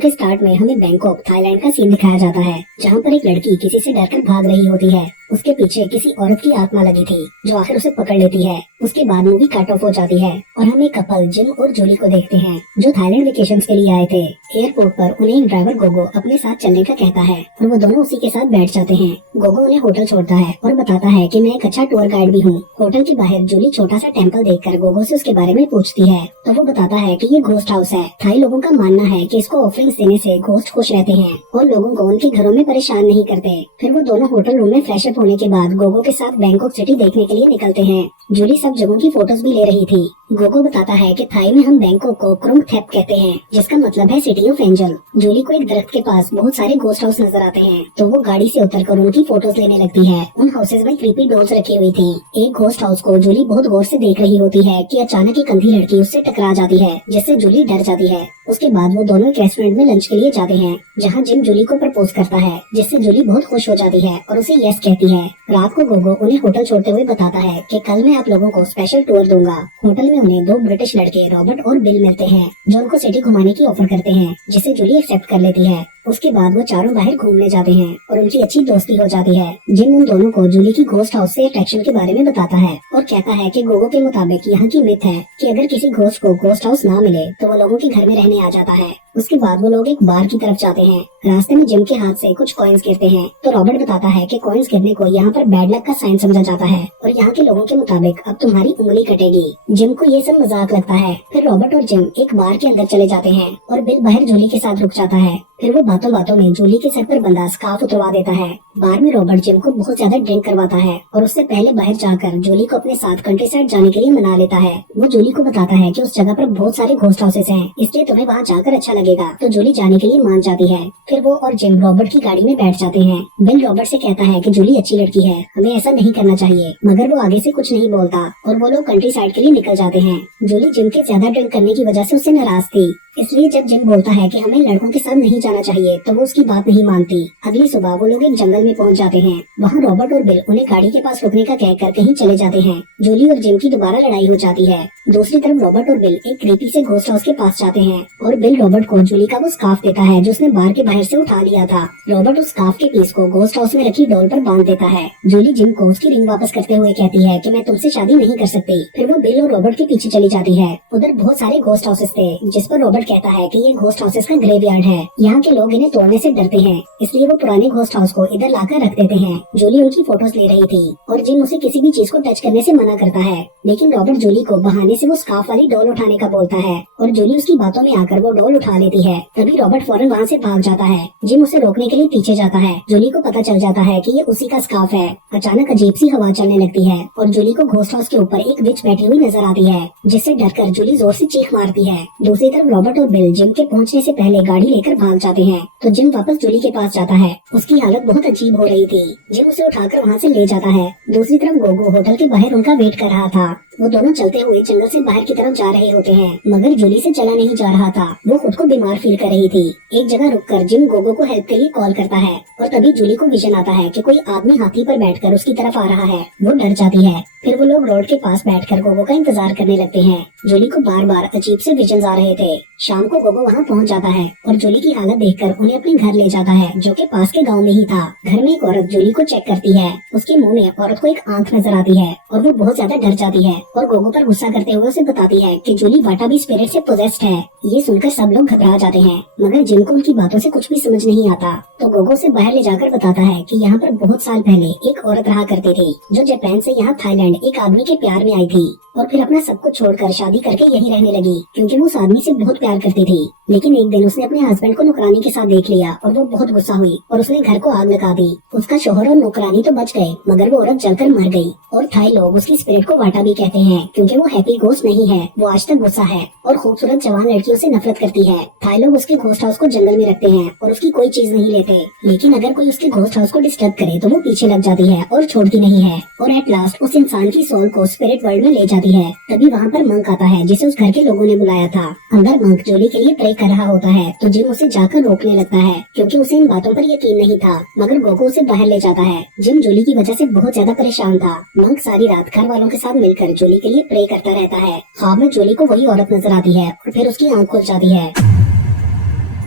के स्टार्ट में हमें बैंकॉक थाईलैंड का सीन दिखाया जाता है, जहाँ पर एक लड़की किसी से डरकर भाग रही होती है। उसके पीछे किसी औरत की आत्मा लगी थी जो आखिर उसे पकड़ लेती है। उसके बाद मूवी कट ऑफ हो जाती है और हम एक कपल जिम और जूली को देखते हैं जो थाईलैंड वेकेशंस के लिए आए थे। एयरपोर्ट पर उन्हें एक ड्राइवर गोगो अपने साथ चलने का कहता है और वो दोनों उसी के साथ बैठ जाते हैं। गोगो उन्हें होटल छोड़ता है और बताता है कि मैं एक अच्छा टूर गाइड भी हूँ। होटल के बाहर जूली छोटा सा टेम्पल देखकर गोगो से उसके बारे में पूछती है तो वो बताता है कि ये घोस्ट हाउस है। थाई लोगों का मानना है कि इसको ऑफरिंग्स देने से घोस्ट खुश रहते हैं और लोगों को उनके घरों में परेशान नहीं करते। फिर वो दोनों होटल रूम में फ्रेश अप होने के बाद गोगो के साथ बैंकॉक सिटी देखने के लिए निकलते हैं। जूली सब जगहों की फोटोज भी ले रही थी। गोगो बताता है कि थाई में हम बैंकॉक को क्रुंग थेप कहते हैं, जिसका मतलब है सिटी ऑफ एंजल। जूली को एक दरख्त के पास बहुत सारे घोस्ट हाउस नजर आते हैं तो वो गाड़ी से उतरकर उनकी फोटोज लेने लगती है। उन हाउसेज में क्रीपी डॉल्स रखी हुई थी। एक घोस्ट हाउस को जूली बहुत गौर से देख रही होती है कि अचानक एक अंधी लड़की उससे टकरा जाती है, जिससे जूली डर जाती है। उसके बाद वो दोनों एक रेस्टोरेंट में लंच के लिए जाते हैं, जहाँ जिम जूली को प्रपोज करता है, जिससे जूली बहुत खुश हो जाती है और उसे यस कहती है। रात को गोगो उन्हें होटल छोड़ते हुए बताता है कि कल मैं आप लोगों को स्पेशल टूर दूंगा। होटल में उन्हें दो ब्रिटिश लड़के रॉबर्ट और बिल मिलते हैं जो उनको सिटी घुमाने की ऑफर करते हैं, जिसे जूली एक्सेप्ट कर लेती है। उसके बाद वो चारों बाहर घूमने जाते हैं और उनकी अच्छी दोस्ती हो जाती है। जिम उन दोनों को जूली की घोस्ट हाउस से अट्रैक्शन के बारे में बताता है और कहता है कि गोगो के मुताबिक यहाँ की मिथ है कि अगर किसी घोस्ट को घोस्ट हाउस ना मिले तो वो लोगों के घर में रहने आ जाता है। उसके बाद वो लोग एक बार की तरफ जाते हैं। रास्ते में जिम के हाथ से कुछ कॉइन्स गिरते हैं तो रॉबर्ट बताता है कि कॉइन्स गिरने को यहाँ पर बैड लक का साइन समझा जाता है और यहाँ के लोगों के मुताबिक अब तुम्हारी उंगली कटेगी। जिम को ये सब मजाक लगता है। फिर रॉबर्ट और जिम एक बार के अंदर चले जाते हैं और बिल बाहर जूली के साथ रुक जाता है। फिर वो बातों बातों में जूली के सर पर बंधा स्कार्फ उतरवा देता है। बार में रॉबर्ट जिम को बहुत ज्यादा ड्रिंक करवाता है और उससे पहले बाहर जाकर जूली को अपने साथ कंट्री साइड जाने के लिए मना लेता है। वो जूली को बताता है कि उस जगह पर बहुत सारे घोस्ट हाउसेस हैं, इसलिए तुम्हें वहाँ जाकर अच्छा लगेगा। तो जूली जाने के लिए मान जाती है। फिर वो और जिम रॉबर्ट की गाड़ी में बैठ जाते हैं। बिल रॉबर्ट से कहता है कि जूली अच्छी लड़की है, हमें ऐसा नहीं करना चाहिए, मगर वो आगे से कुछ नहीं बोलता और वो लोग कंट्री साइड के लिए निकल जाते हैं। जूली जिम के ज्यादा ड्रिंक करने की वजह से उससे नाराज थी, इसलिए जब जिम बोलता है कि हमें लड़कों के साथ नहीं जाना चाहिए तो वो उसकी बात नहीं मानती। अगली सुबह वो लोग एक जंगल में पहुंच जाते हैं। वहाँ रॉबर्ट और बिल उन्हें गाड़ी के पास रुकने का कहकर कहीं चले जाते हैं। जूली और जिम की दोबारा लड़ाई हो जाती है। दूसरी तरफ रॉबर्ट और बिल एक क्रीपी से घोस्ट हाउस के पास जाते हैं और बिल रॉबर्ट को जूली का वो स्कार्फ देता है जो उसने बार के बाहर से उठा लिया था। रॉबर्ट उस स्कार्फ के पीस को घोस्ट हाउस में रखी डॉल पर बांध देता है। जूली जिम को उसकी रिंग वापस करते हुए कहती है कि मैं तुमसे शादी नहीं कर सकती। फिर वो बिल और रॉबर्ट के पीछे चली जाती है। उधर बहुत सारे घोस्ट हाउसेस थे, जिस पर रॉबर्ट कहता है कि ये घोस्ट हाउसेस का ग्रेवयार्ड है, यहाँ के लोग इन्हें तोड़ने से डरते हैं, इसलिए वो पुराने घोस्ट हाउस को इधर लाकर रख देते हैं। जूली उनकी फोटोज ले रही थी और जिम उसे किसी भी चीज को टच करने से मना करता है, लेकिन रॉबर्ट जूली को बहाने से वो स्कार्फ वाली डॉल उठाने का बोलता है और जूली उसकी बातों में आकर वो डॉल उठा लेती है। तभी रॉबर्ट फौरन वहाँ से भाग जाता है। जिम उसे रोकने के लिए पीछे जाता है। जूली को पता चल जाता है कि ये उसी का स्कार्फ है। अचानक अजीब सी हवा चलने लगती है और जूली को घोस्ट हाउस के ऊपर एक विच बैठी हुई नजर आती है, जिससे डरकर जूली जोर से चीख मारती है। दूसरी तरफ रॉबर्ट और बिल जिम के पहुँचने से पहले गाड़ी लेकर भाग जाते हैं तो जिम वापस जूली के पास जाता है। उसकी हालत बहुत अजीब हो रही थी। जिम उसे उठाकर वहाँ से ले जाता है। दूसरी तरफ गोगो होटल के बाहर उनका वेट कर रहा था। वो दोनों चलते हुए जंगल से बाहर की तरफ जा रहे होते हैं, मगर जूली से चला नहीं जा रहा था। वो खुद को बीमार फील कर रही थी। एक जगह रुककर जिम गोगो को हेल्प के लिए कॉल करता है और तभी जूली को विजन आता है कि कोई आदमी हाथी पर बैठकर उसकी तरफ आ रहा है। वो डर जाती है। फिर वो लोग रोड के पास बैठकर गोगो का इंतजार करने लगते हैं। जूली को बार बार अजीब से विजन आ रहे थे। शाम को गोगो वहाँ पहुँच जाता है और जूली की हालत देखकर उन्हें अपने घर ले जाता है, जो कि पास के गांव में ही था। घर में एक औरत जूली को चेक करती है। उसके मुंह में औरत को एक आंख नजर आती है और वो बहुत ज्यादा डर जाती है और गोगो पर गुस्सा करते हुए उसे बताती है कि जूली वाटाबी स्पिरिट से पोजेस्ड है। ये सुनकर सब लोग घबरा जाते हैं, मगर जिम को उनकी बातों से कुछ भी समझ नहीं आता। तो गोगो से बाहर ले जाकर बताता है कि यहाँ पर बहुत साल पहले एक औरत रहा करती थी, जो जापान से यहाँ थाईलैंड एक आदमी के प्यार में आई थी और फिर अपना सब कुछ छोड़कर शादी करके यही रहने लगी, क्योंकि वो उस आदमी से बहुत प्यार करती थी। लेकिन एक दिन उसने अपने हस्बैंड को नौकरानी के साथ देख लिया और वो बहुत गुस्सा हुई और उसने घर को आग लगा दी। उसका शोहर और नौकरानी तो बच गए, मगर वो औरत जलकर मर गई। और थाई लोग उसकी स्पिरिट को वाटाबी कहते हैं, क्योंकि वो हैप्पी घोस्ट नहीं है, वो आज तक गुस्सा है और खूबसूरत जवान लड़कियों से नफरत करती है। थाई लोग उसके घोस्ट हाउस को जंगल में रखते हैं और उसकी कोई चीज नहीं लेते, लेकिन अगर कोई उसके घोस्ट हाउस को डिस्टर्ब करे तो वो पीछे लग जाती है और छोड़ती नहीं है और एट लास्ट उस इंसान की सोल को स्पिरिट वर्ल्ड में ले जाती है। तभी वहाँ पर मंक आता है, जिसे उस घर के लोगों ने बुलाया था। अंदर मंक जूली के लिए प्रे कर रहा होता है तो जिम उसे जाकर रोकने लगता है, क्योंकि उसे इन बातों पर यकीन नहीं था, मगर गोगो उसे बाहर ले जाता है। जिम जूली की वजह से बहुत ज्यादा परेशान था। मंक सारी रात घर वालों के साथ मिलकर जूली के लिए प्रे करता रहता है। ख्वाब में जूली को वही औरत नजर आती है और फिर उसकी आँख खुल जाती है।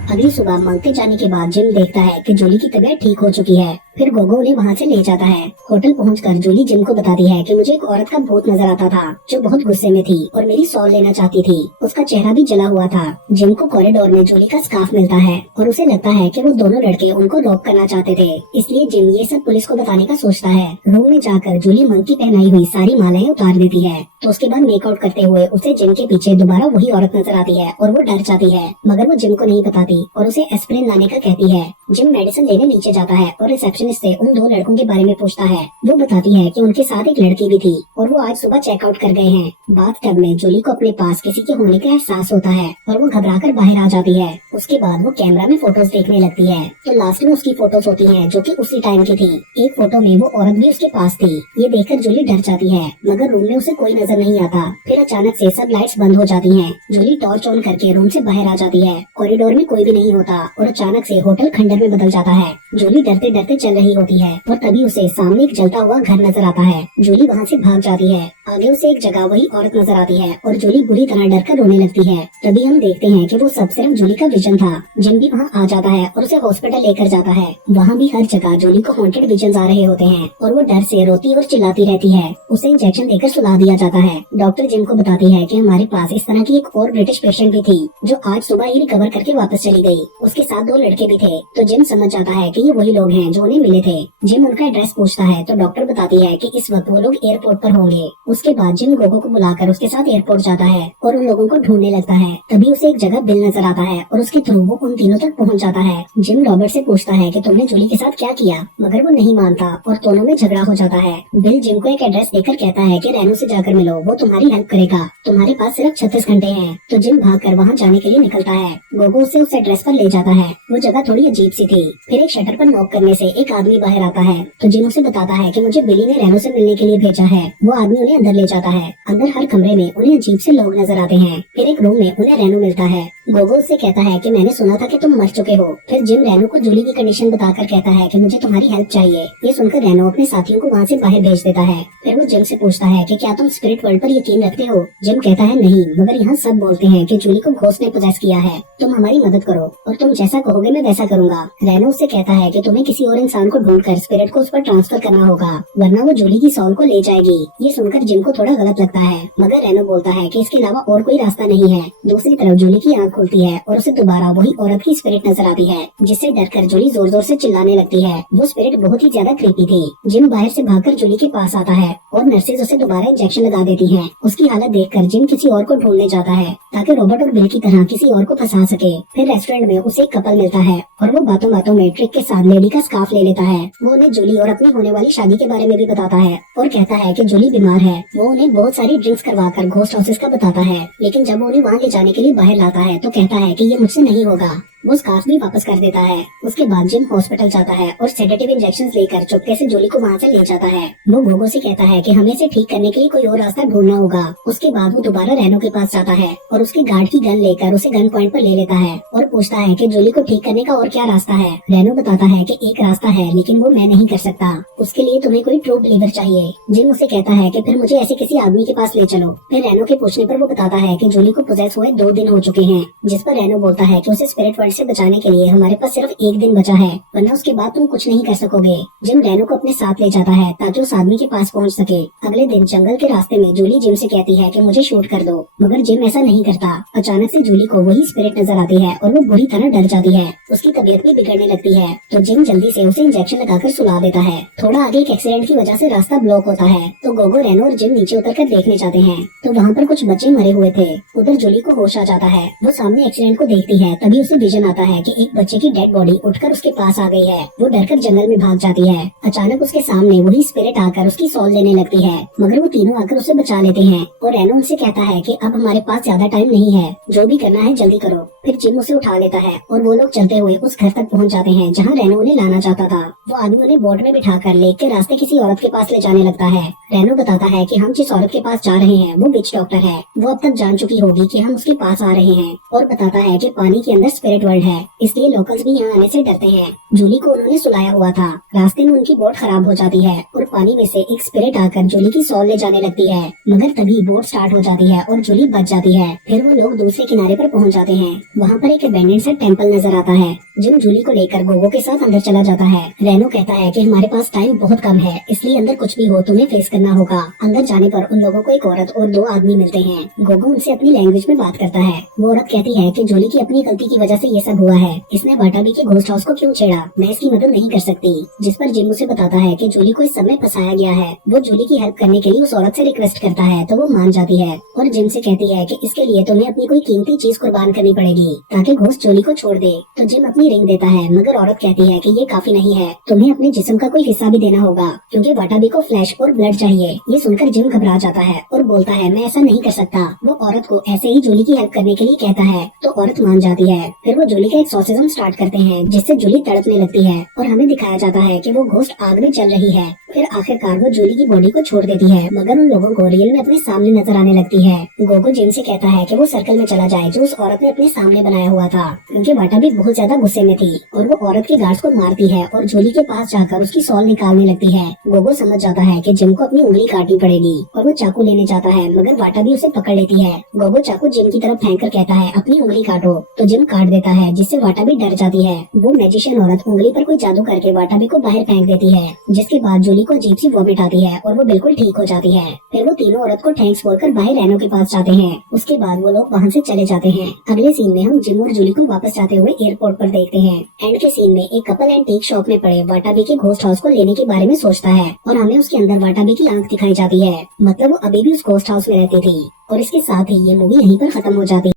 अगली सुबह मांगते जाने के बाद जिम देखता है कि जूली की तबीयत ठीक हो चुकी है। फिर गोगो उन्हें वहाँ से ले जाता है। होटल पहुंचकर जूली जिम को बताती है कि मुझे एक औरत का भूत नजर आता था जो बहुत गुस्से में थी और मेरी सॉल लेना चाहती थी। उसका चेहरा भी जला हुआ था। जिम को कॉरिडोर में जूली का स्कार्फ मिलता है और उसे लगता है कि वो दोनों लड़के उनको रॉब करना चाहते थे, इसलिए जिम ये सब पुलिस को बताने का सोचता है। रूम में जाकर जूली मंक की पहनाई हुई सारी मालाएं उतार देती है, तो उसके बाद मेकआउट करते हुए उसे जिम के पीछे दोबारा वही औरत नजर आती है और वो डर जाती है, मगर वो जिम को नहीं बताती और उसे एस्प्रिन लाने का कहती है। जिम मेडिसिन लेने नीचे जाता है और रिसेप्शनिस्ट से उन दो लड़कों के बारे में पूछता है। वो बताती है कि उनके साथ एक लड़की भी थी और वो आज सुबह चेकआउट कर गए हैं। बाथटब में जूली को अपने पास किसी के होने का एहसास होता है और वो घबराकर बाहर आ जाती है। उसके बाद वो कैमरा में फोटोज देखने लगती है, तो लास्ट में उसकी फोटोज होती हैं जो कि उसी टाइम की थी। एक फोटो में वो औरत भी उसके पास थी। ये देखकर जूली डर जाती है, मगर रूम में उसे कोई नजर नहीं आता। फिर अचानक से सब लाइट्स बंद हो जाती हैं। जूली टॉर्च ऑन करके रूम से बाहर आ जाती है। कॉरिडोर में कोई भी नहीं होता और अचानक से होटल खंडर में बदल जाता है। जूली डरते डरते चल रही होती है और तभी उसे सामने एक जलता हुआ घर नजर आता है। जूली वहाँ से भाग जाती है। आगे उसे एक जगह वही औरत नजर आती है और जूली बुरी तरह डर कर रोने लगती है। तभी हम देखते हैं कि वो सब सिर्फ जूली का विजन था। जिम भी वहाँ आ जाता है और उसे हॉस्पिटल लेकर जाता है। वहाँ भी हर जगह जूली को हॉन्टेड विजन आ रहे होते हैं और वो डर से रोती और चिल्लाती रहती है। उसे इंजेक्शन देकर सुला दिया जाता है। डॉक्टर जिम को बताती है कि हमारे पास इस तरह की एक और ब्रिटिश पेशेंट भी थी जो आज सुबह ही रिकवर करके वापस चली गई। उसके साथ दो लड़के भी थे। तो जिम समझ जाता है कि ये वही लोग हैं जो उन्हें मिले थे। जिम उनका एड्रेस पूछता है तो डॉक्टर बताती है कि इस वक्त वो लोग एयरपोर्ट पर होंगे। उसके बाद जिम गोगो को बुलाकर उसके साथ एयरपोर्ट जाता है और उन लोगों को ढूंढने लगता है। तभी उसे एक जगह बिल नजर आता है और उसके थ्रू वो उन तीनों तक पहुंच जाता है। जिम रॉबर्ट से पूछता है कि तुमने जूली के साथ क्या किया, मगर वो नहीं मानता और दोनों में झगड़ा हो जाता है। बिल जिम को एक एड्रेस देकर कहता है कि रेनो से जाकर मिलो, वो तुम्हारी हेल्प करेगा। तुम्हारे पास सिर्फ 36 घंटे हैं। तो जिम भागकर वहाँ जाने के लिए निकलता है। गोगो उसे उस एड्रेस पर ले जाता है। वो जगह थोड़ी अजीब सी थी। फिर एक शटर पर नॉक करने से एक आदमी बाहर आता है, तो जिम उसे बताता है कि मुझे बिली ने रेनो से मिलने के लिए भेजा है। वो आदमी उन्हें अंदर ले जाता है। अंदर हर कमरे में उन्हें अजीब से लोग नजर आते हैं। फिर एक रूम में उन्हें रेनो मिलता है। गोगो उससे कहता है कि मैंने सुना था कि तुम मर चुके हो। फिर जिम रेनो को जूली की कंडीशन बताकर कहता है कि मुझे तुम्हारी हेल्प चाहिए। ये सुनकर रेनो अपने साथियों को वहाँ से बाहर भेज देता है। फिर वो जिम से पूछता है कि क्या तुम स्पिरिट वर्ल्ड पर यकीन रखते हो। जिम कहता है नहीं, मगर यहाँ सब बोलते हैं कि जूली को घोस्ट ने पोजेस किया है। तुम हमारी मदद करो और तुम जैसा कहोगे मैं वैसा करूँगा। रेनो उससे कहता है कि तुम्हें किसी और इंसान को ढूंढकर स्पिरिट को उस पर ट्रांसफर करना होगा, वरना वो जूली की सॉल को ले जाएगी। ये सुनकर जिम को थोड़ा गलत लगता है, मगर रेनो बोलता है कि इसके अलावा और कोई रास्ता नहीं है। दूसरी तरफ जूली की आँख खुलती है और उसे दोबारा वही औरत की स्पिरिट नजर आती है, जिससे डरकर जूली जोर जोर से चिल्लाने लगती है। वो स्पिरिट बहुत ही ज्यादा क्रीपी थी। जिम बाहर से भागकर जूली के पास आता है और नर्सेज उसे दोबारा इंजेक्शन लगा देती हैं। उसकी हालत देखकर जिम किसी और को ढूंढने जाता है ताकि रॉबर्ट और बिल की तरह किसी और को फंसा सके। फिर रेस्टोरेंट में उसे एक कपल मिलता है और वो बातों बातों में ट्रिक के साथ लेडी का स्कार्फ ले लेता है। वो उन्हें जूली और अपनी होने वाली शादी के बारे में भी बताता है और कहता है कि जूली बीमार है। वो उन्हें बहुत सारी ड्रिंक्स करवाकर घोस्ट हाउसेस का बताता है, लेकिन जब वो उन्हें वहाँ ले जाने के लिए बाहर लाता है तो कहता है कि ये मुझसे नहीं होगा। वो स्कार्फ भी वापस कर देता है। उसके बाद जिम हॉस्पिटल जाता है और सेडेटिव इंजेक्शंस लेकर चुपके से जूली को वहाँ से ले जाता है। वो गोगो से कहता है कि हमें इसे ठीक करने के लिए कोई और रास्ता ढूंढना होगा। उसके बाद वो दोबारा रेनो के पास जाता है और उसके गार्ड की गन लेकर उसे गन पॉइंट पर ले लेता है और पूछता है कि जूली को ठीक करने का और क्या रास्ता है। रेनो बताता है कि एक रास्ता है, लेकिन वो मैं नहीं कर सकता। उसके लिए तुम्हें कोई ट्रू बिलीवर चाहिए। जिम उसे कहता है कि फिर मुझे ऐसे किसी आदमी के पास ले चलो। फिर रेनो के पूछने पर वो बताता है कि जूली को पोजेस हुए 2 दिन हो चुके हैं, जिस पर रेनो बोलता है कि उसे स्पिरिट वर्ल्ड से बचाने के लिए हमारे पास सिर्फ 1 दिन बचा है, वरना उसके बाद तुम कुछ नहीं कर सकोगे। जिम रेनो को अपने साथ ले जाता है ताकि उस आदमी के पास पहुंच सके। अगले दिन जंगल के रास्ते में जूली जिम से कहती है कि मुझे शूट कर दो, मगर जिम ऐसा नहीं करता। अचानक से जूली को वही स्पिरिट नजर आती है और वो बुरी तरह डर जाती है। उसकी तबीयत भी बिगड़ने लगती है, तो जिम जल्दी से उसे इंजेक्शन लगाकर सुला देता है। थोड़ा आगे एक एक्सीडेंट की वजह से रास्ता ब्लॉक होता है, तो गोगो, रेनो और जिम नीचे उतरकर देखने जाते हैं, तो वहाँ पर कुछ बच्चे मरे हुए थे। उधर जूली को होश आ जाता है। वो सामने एक्सीडेंट को देखती है, तभी उसे विजन आता है कि एक बच्चे की डेड बॉडी उठकर उसके पास आ गई है। वो डरकर जंगल में भाग जाती है। अचानक उसके सामने वही स्पिरिट आकर उसकी सॉल लेने लगती है, मगर वो तीनों आकर उसे बचा लेते हैं और रेनो उनसे कहता है कि अब हमारे पास ज्यादा टाइम नहीं है, जो भी करना है जल्दी करो। फिर जिम उसे उठा लेता है और वो लोग चलते हुए उस घर तक पहुंच जाते हैं जहाँ रेनो उन्हें लाना चाहता था। वो आदमी उन्हें बोट में बिठाकर लेक के रास्ते किसी औरत के पास ले जाने लगता है। रेनो बताता है कि हम जिस औरत के पास जा रहे हैं वो विच डॉक्टर है। वो अब तक जान चुकी होगी कि हम उसके पास आ रहे हैं और बताता है कि पानी के अंदर स्पिरिट वर्ल्ड है, इसलिए लोकल्स भी यहाँ आने से डरते हैं। जूली को उन्होंने सुलाया हुआ था। रास्ते में उनकी बोट खराब हो जाती है और पानी में से एक स्पिरिट आकर जूली की सॉल ले जाने लगती है, मगर तभी बोट स्टार्ट हो जाती है और जूली बच जाती है। फिर वो लोग दूसरे किनारे पर पहुंच जाते हैं। वहाँ पर एक अबैंडन्ड सा टेम्पल नजर आता है। जिम जूली को लेकर गोगो के साथ अंदर चला जाता है। रेनो कहता है कि हमारे पास टाइम बहुत कम है, इसलिए अंदर कुछ भी हो तुम्हें फेस करना होगा। अंदर जाने पर उन लोगों को एक औरत और 2 आदमी मिलते हैं। गोगो उनसे अपनी लैंग्वेज में बात करता है। वो औरत कहती है कि जूली की अपनी गलती की वजह से ये सब हुआ है। इसने वाटाबी के घोस्ट हाउस को क्यों छेड़ा, मैं इसकी मदद नहीं कर सकती। जिस पर जिम उसे बताता है कि जूली को इस समय फंसाया गया है। वो जूली की हेल्प करने के लिए उस औरत से रिक्वेस्ट करता है तो वो मान जाती है और जिम से कहती है कि इसके लिए तुम्हें अपनी कोई कीमती चीज कुर्बान करनी पड़ेगी ताकि घोस्ट जूली को छोड़ दे। तो जिम अपनी रिंग देता है, मगर औरत कहती है कि ये काफी नहीं है, तुम्हें अपने जिस्म का कोई हिस्सा भी देना होगा क्योंकि वाटाबी को फ्लैश और ब्लड चाहिए। ये सुनकर जिम घबरा जाता है और बोलता है मैं ऐसा नहीं कर सकता। वो औरत को ऐसे ही जूली की हेल्प करने के लिए कहता है तो औरत मान जाती है। फिर वो जूली का एक्सॉर्सिज्म स्टार्ट करते हैं जिससे जूली तड़पने लगती है और हमें दिखाया जाता है कि वो घोस्ट आग में जल रही है। फिर आखिरकार वो जूली की बॉडी को छोड़ देती है, मगर उन लोगों को रियल में अपने सामने नजर आने लगती है। गोगो जिम से कहता है कि वो सर्कल में चला जाए जो उस औरत ने अपने सामने बनाया हुआ था, क्योंकि वाटाबी बहुत ज्यादा गुस्से में थी और वो औरत के गार्ड्स को मारती है और जूली के पास जाकर उसकी सॉल निकालने लगती है। गोगो समझ जाता है कि जिम को अपनी उंगली काटनी पड़ेगी और वो चाकू लेने जाता है, मगर वाटाबी उसे पकड़ लेती है। गोगो चाकू जिम की तरफ फेंक कर कहता है अपनी उंगली काटो, तो जिम काट देता है जिससे वाटाबी डर जाती है। वो मैजिशियन औरत उंगली पर कोई जादू करके वाटाबी को बाहर फेंक देती है, जिसके बाद जूली को अजीब सी वॉमिट आती है और वो बिल्कुल ठीक हो जाती है। फिर वो तीनों औरत को थैंक्स बोलकर बाहर रेनो के पास जाते हैं। उसके बाद वो लोग वहाँ से चले जाते हैं। अगले सीन में हम जिम और जूली को वापस जाते हुए एयरपोर्ट पर देखते हैं। एंड के सीन में एक कपल एंटीक शॉप में पड़े वाटाबी के घोस्ट हाउस को लेने के बारे में सोचता है और हमें उसके अंदर वाटाबी की आंख दिखाई जाती है, मतलब वो अभी भी उस घोस्ट हाउस में रहती थी। और इसके साथ ही ये मूवी यहीं पर खत्म हो जाती है।